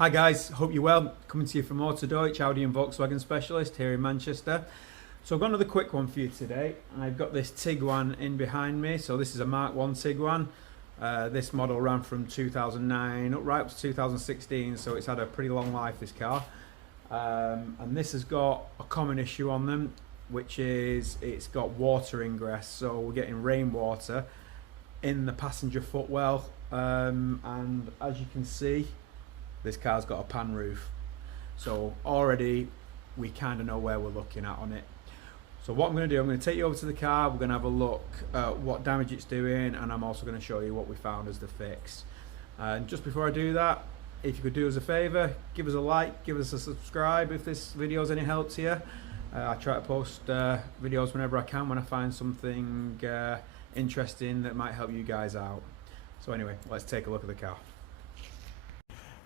Hi guys, hope you're well. Coming to you from Auto Deutsch, Audi and Volkswagen specialist here in Manchester. So I've got another quick one for you today. I've got this Tiguan in behind me. So this is a Mark 1 Tiguan. This model ran from 2009 up right up to 2016, so it's had a pretty long life, this car. And this has got a common issue on them, which is it's got water ingress. So we're getting rainwater in the passenger footwell, and as you can see, this car's got a pan roof, so already we kind of know where we're looking at on it. So what I'm going to do, I'm going to take you over to the car, we're going to have a look at what damage it's doing, and I'm also going to show you what we found as the fix. And just before I do that, if you could do us a favour, give us a like, give us a subscribe if this video is any help to you. I try to post videos whenever I can when I find something interesting that might help you guys out. So anyway, let's take a look at the car.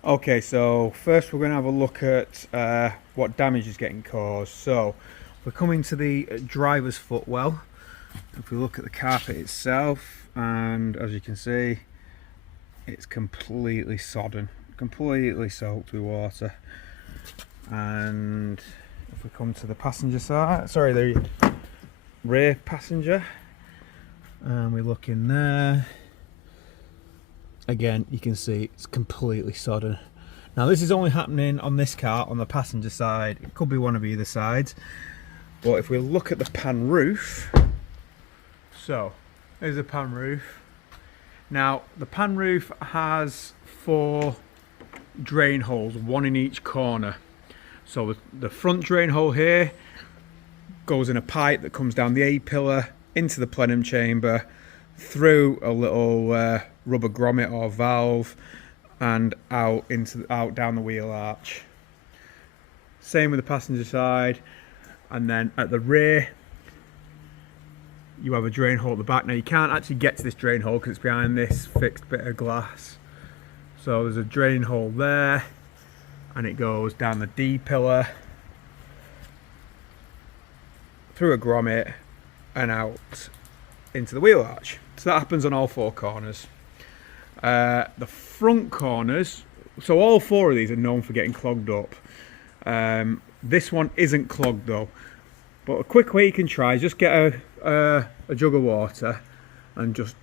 Okay, so first we're going to have a look at what damage is getting caused. So we're coming to the driver's footwell. If we look at the carpet itself, and as you can see, it's completely sodden, completely soaked with water. And if we come to the passenger side, sorry, the rear passenger, and we look in there, again you can see it's completely sodden. Now this is only happening on this car on the passenger side, it could be one of either sides, but if we look at the pan roof, so there's a pan roof. Now the pan roof has 4 drain holes, 1 in each corner. So the front drain hole here goes in a pipe that comes down the A-pillar into the plenum chamber, through a little rubber grommet or valve, and out down the wheel arch. Same with the passenger side, and then at the rear you have a drain hole at the back. Now you can't actually get to this drain hole because it's behind this fixed bit of glass. So there's a drain hole there, and it goes down the D pillar, through a grommet, and out into the wheel arch. So that happens on all 4 corners. The front corners, so all 4 of these are known for getting clogged up. This one isn't clogged though, but a quick way you can try is just get a jug of water and just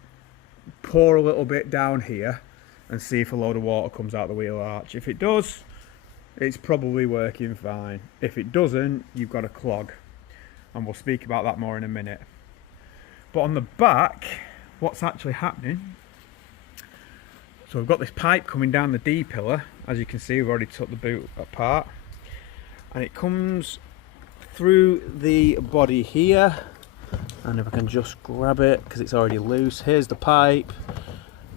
pour a little bit down here and see if a load of water comes out the wheel arch. If it does, it's probably working fine. If it doesn't, you've got a clog, and we'll speak about that more in a minute. But on the back, what's actually happening, so we've got this pipe coming down the D pillar. As you can see, we've already took the boot apart, and it comes through the body here, and if I can just grab it because it's already loose, here's the pipe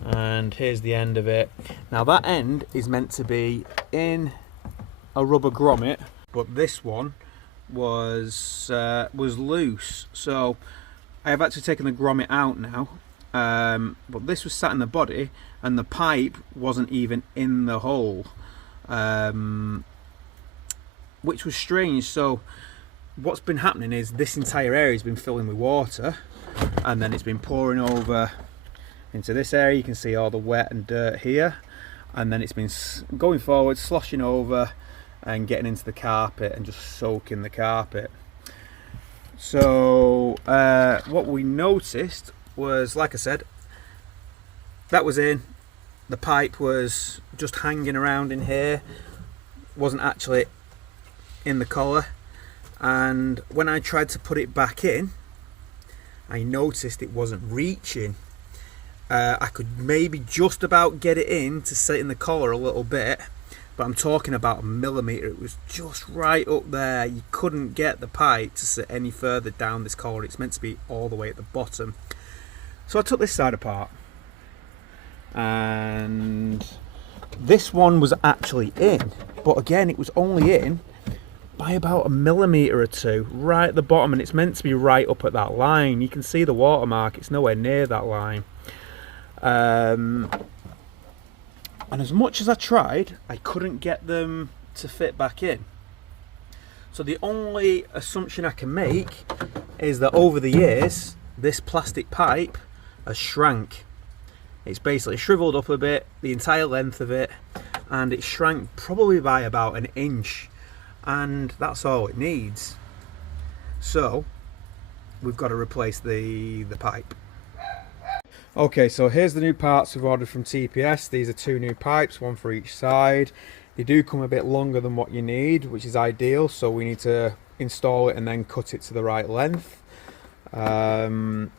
and here's the end of it. Now that end is meant to be in a rubber grommet, but this one was loose, so I have actually taken the grommet out now, but this was sat in the body and the pipe wasn't even in the hole, which was strange. So what's been happening is this entire area has been filling with water, and then it's been pouring over into this area. You can see all the wet and dirt here, and then it's been going forward, sloshing over and getting into the carpet and just soaking the carpet. So what we noticed was, like I said, that was in, the pipe was just hanging around in here, wasn't actually in the collar, and when I tried to put it back in, I noticed it wasn't reaching. I could maybe just about get it in to sit in the collar a little bit, but I'm talking about a millimetre. It was just right up there. You couldn't get the pipe to sit any further down this collar. It's meant to be all the way at the bottom. So I took this side apart, and this one was actually in, but again it was only in by about a millimetre or 2 right at the bottom, and it's meant to be right up at that line. You can see the watermark, it's nowhere near that line. And as much as I tried, I couldn't get them to fit back in. So the only assumption I can make is that over the years this plastic pipe has shrank. It's basically shriveled up a bit, the entire length of it, and it shrank probably by about an inch, and that's all it needs. So we've got to replace the pipe. Okay, so here's the new parts we've ordered from TPS. These are 2 new pipes, 1 for each side. They do come a bit longer than what you need, which is ideal, so we need to install it and then cut it to the right length. Now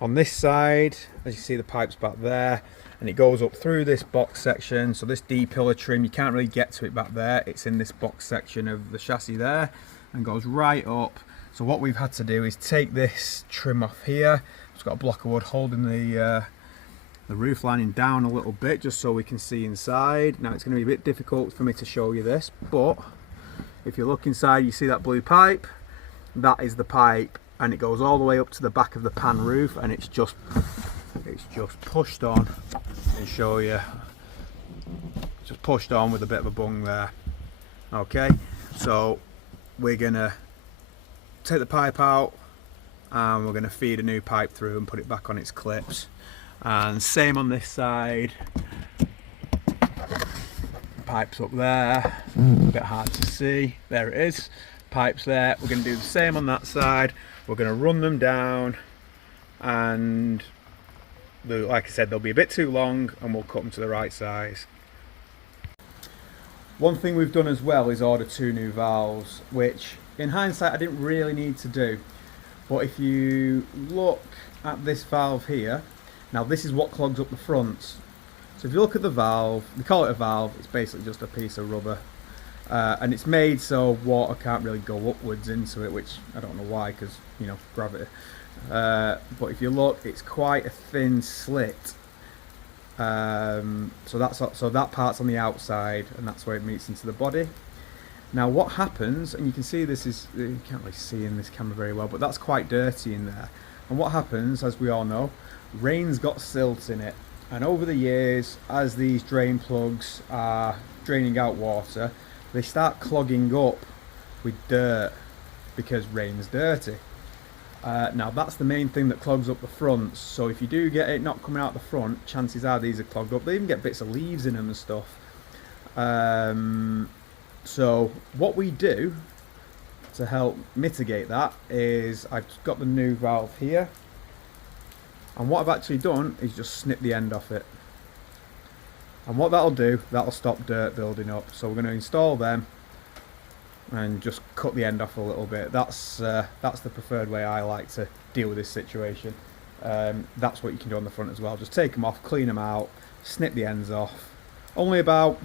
on this side, as you see, the pipe's back there, and it goes up through this box section. So this D-pillar trim, you can't really get to it back there, it's in this box section of the chassis there, and goes right up. So what we've had to do is take this trim off here. It's got a block of wood holding the roof lining down a little bit just so we can see inside. Now it's going to be a bit difficult for me to show you this, but if you look inside, you see that blue pipe? That is the pipe, and it goes all the way up to the back of the pan roof, and it's just pushed on. I'll show you. Just pushed on with a bit of a bung there. Okay, so we're gonna take the pipe out, and we're going to feed a new pipe through and put it back on its clips. And same on this side. Pipes up there, a bit hard to see. There it is, pipes there. We're going to do the same on that side. We're going to run them down, and like I said, they'll be a bit too long, and we'll cut them to the right size. One thing we've done as well is order 2 new valves, which in hindsight I didn't really need to do. But if you look at this valve here, now this is what clogs up the fronts. So if you look at the valve, we call it a valve, it's basically just a piece of rubber. And it's made so water can't really go upwards into it, which I don't know why, because, you know, gravity. But if you look, it's quite a thin slit. So that part's on the outside, and that's where it meets into the body. Now what happens, and you can see this is, you can't really see in this camera very well, but that's quite dirty in there. And what happens, as we all know, rain's got silt in it. And over the years, as these drain plugs are draining out water, they start clogging up with dirt because rain's dirty. Now that's the main thing that clogs up the fronts. So if you do get it not coming out the front, chances are these are clogged up. They even get bits of leaves in them and stuff. So what we do to help mitigate that is I've got the new valve here, and what I've actually done is just snip the end off it. And what that'll do, that'll stop dirt building up. So we're going to install them and just cut the end off a little bit. That's the preferred way I like to deal with this situation. That's what you can do on the front as well. Just take them off, clean them out, snip the ends off. Only about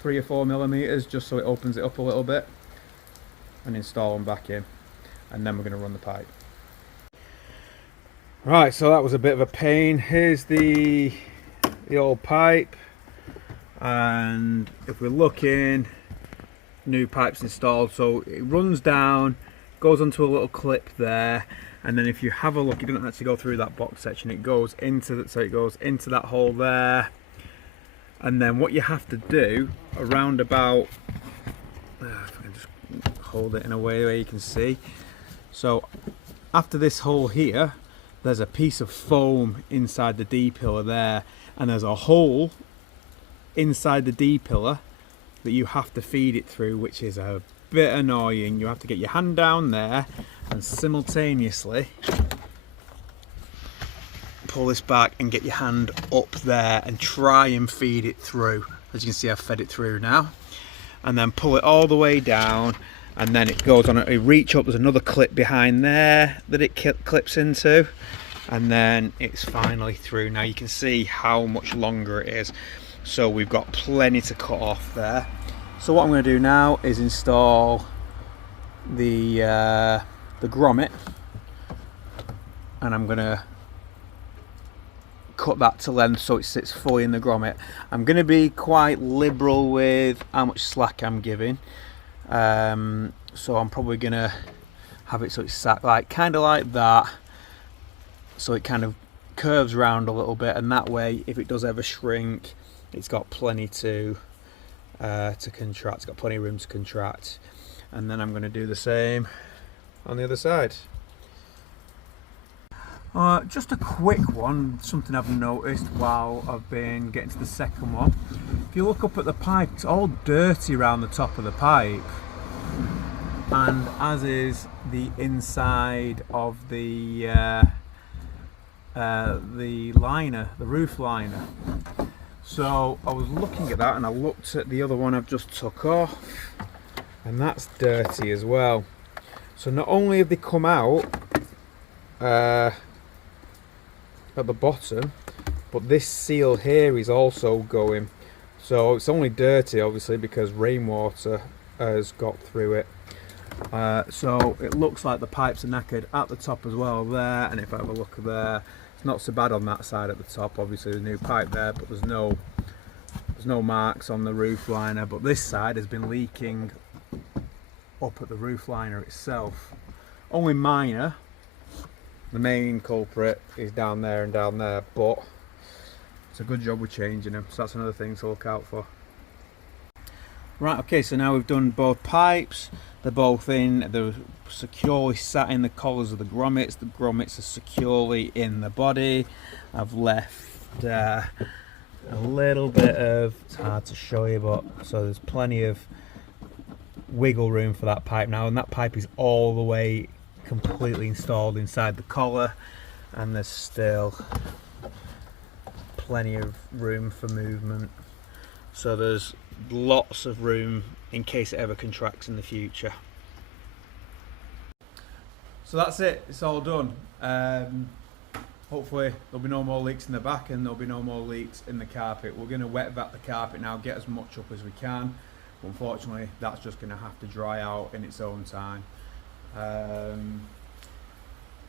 3 or 4 millimeters, just so it opens it up a little bit, and install them back in, and then we're going to run the pipe. Right, so that was a bit of a pain. Here's the old pipe, and if we're looking, new pipes installed. So it runs down, goes onto a little clip there, and then if you have a look, it doesn't actually go through that box section. It goes into that, so it goes into that hole there. And then what you have to do around about, if I can just hold it in a way where you can see. So after this hole here, there's a piece of foam inside the D-pillar there, and there's a hole inside the D-pillar that you have to feed it through, which is a bit annoying. You have to get your hand down there and simultaneously pull this back and get your hand up there and try and feed it through. As you can see, I've fed it through now, and then pull it all the way down, and then it goes on a reach up. There's another clip behind there that it clips into, and then it's finally through. Now you can see how much longer it is, so we've got plenty to cut off there. So what I'm going to do now is install the grommet, and I'm going to cut that to length so it sits fully in the grommet. I'm going to be quite liberal with how much slack I'm giving, so I'm probably going to have it so it's sat like kind of like that, so it kind of curves around a little bit, and that way if it does ever shrink, it's got plenty to contract. It's got plenty of room to contract. And then I'm going to do the same on the other side. Just a quick one, something I've noticed while I've been getting to the second one. If you look up at the pipe, it's all dirty around the top of the pipe, and as is the inside of the liner, the roof liner. So I was looking at that and I looked at the other one I've just took off, and that's dirty as well. So not only have they come out at the bottom, but this seal here is also going. So it's only dirty obviously because rainwater has got through it. So it looks like the pipes are knackered at the top as well there, and if I have a look there, it's not so bad on that side at the top. Obviously there's a new pipe there, but there's no marks on the roof liner, but this side has been leaking up at the roof liner itself. Only minor. The main culprit is down there and down there, but it's a good job we're changing them, so that's another thing to look out for. Right, okay, so now we've done both pipes. They're both in, they're securely sat in the collars of the grommets. The grommets are securely in the body. I've left a little bit of, it's hard to show you, but so there's plenty of wiggle room for that pipe now, and that pipe is all the way completely installed inside the collar, and there's still plenty of room for movement, so there's lots of room in case it ever contracts in the future. So that's it, it's all done. Hopefully there'll be no more leaks in the back and there'll be no more leaks in the carpet. We're going to wet vac the carpet now, get as much up as we can, but unfortunately that's just going to have to dry out in its own time.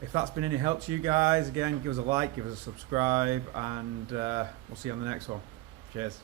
If that's been any help to you guys, again, give us a like, give us a subscribe, and we'll see you on the next one. Cheers.